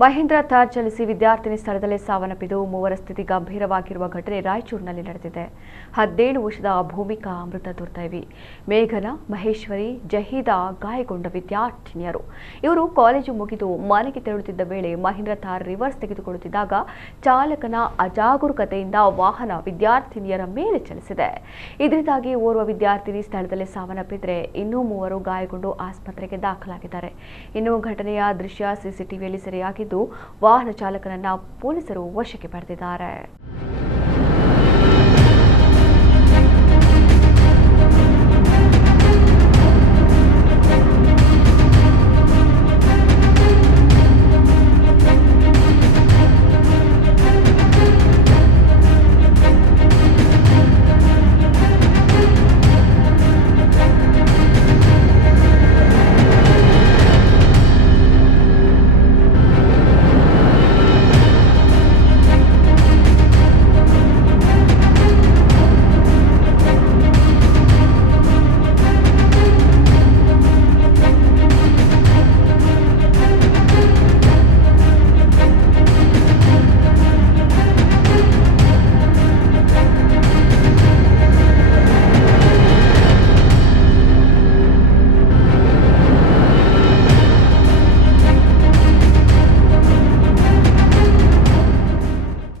ಮಹೇಂದ್ರ ಥಾರ್ ಚಲಿಸಿ ವಿದ್ಯಾರ್ಥಿನಿ ಸ್ಥಳದಲ್ಲೇ ಸಾವನ್ನಪ್ಪಿದ್ದು ಮೂವರ ಸ್ಥಿತಿ ಗಂಭೀರವಾಗಿರುವ ಘಟನೆ ರಾಯಚೂರಿನಲ್ಲಿ ನಡೆದಿದೆ. 17 ವರ್ಷದ ಭೂಮಿಕಾ ಅಮೃತ ದುರ್ದೈವಿ, ಮೇಘನ, ಮಹೇಶ್ವರಿ, ಜಹೀದಾ ಗಾಯಗೊಂಡ ವಿದ್ಯಾರ್ಥಿನಿಯರು. ಇವರು ಕಾಲೇಜು ಮುಗಿದು ಮನೆಗೆ ತೆರಳುತ್ತಿದ್ದ ವೇಳೆ ಮಹೇಂದ್ರ ಥಾರ್ ರಿವರ್ಸ್ ತೆಗೆದುಕೊಳ್ಳುತ್ತಿದ್ದಾಗ ಚಾಲಕನ ಅಜಾಗರೂಕತೆಯಿಂದ ವಾಹನ ವಿದ್ಯಾರ್ಥಿನಿಯರ ಮೇಲೆ ಚಲಿಸಿದೆ. ಇದರಿಂದಾಗಿ ಓರ್ವ ವಿದ್ಯಾರ್ಥಿನಿ ಸ್ಥಳದಲ್ಲೇ ಸಾವನ್ನಪ್ಪಿದ್ರೆ ಇನ್ನೂ ಮೂವರು ಗಾಯಗೊಂಡು ಆಸ್ಪತ್ರೆಗೆ ದಾಖಲಾಗಿದ್ದಾರೆ. ಇನ್ನು ಘಟನೆಯ ದೃಶ್ಯ ಸಿಸಿಟಿವಿಯಲ್ಲಿ ಸೆರೆಯಾಗಿದ್ದು ವಾಹನ ಚಾಲಕನನ್ನ ಪೊಲೀಸರು ವಶಕ್ಕೆ ಪಡೆದಿದ್ದಾರೆ.